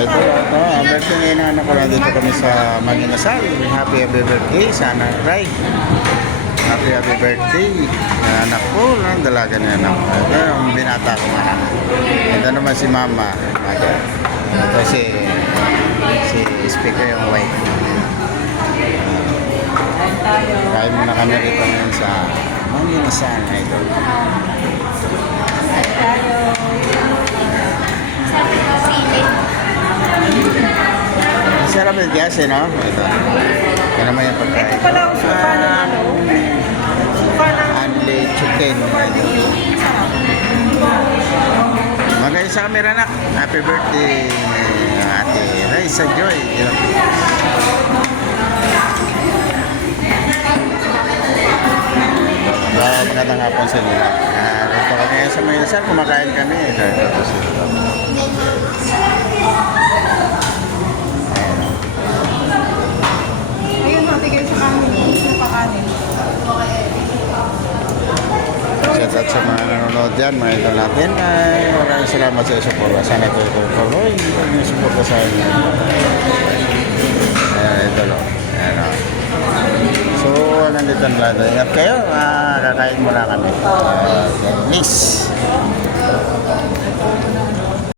idol. Birthday ngayon ng anak ko. Nandito kami sa Manginasal. Happy birthday sa anak Ray. Happy birthday. Anak ko, ang dalaga na anak ko. Ito yung binata kong anak. Ito naman si mama. Mother. Ito si speaker yung wife. Kain muna kami dito ngayon sa Manginasal, idol. Sarap yung gas, no? Ito. Ito naman yung pagkain. Ito pala ang suka ng ano? Suka ng... Anli chicken. Magayon sa camera, anak. Happy birthday, Ate Raisa Joy. Magandang hapon sa nila. Ito kami sa Manginasal. Kumakain kami. Ayun, hati kayo sa kanin. Sa pakanin. Shout out sa mga nanonood dyan, mga idol natin. Maraming salamat sa suporta. Sana ito tuloy yung suporta sa inyo. Ayan, idol. Ayan, so, nandito na lang. Ingat kayo. Kakain muna kami. Please.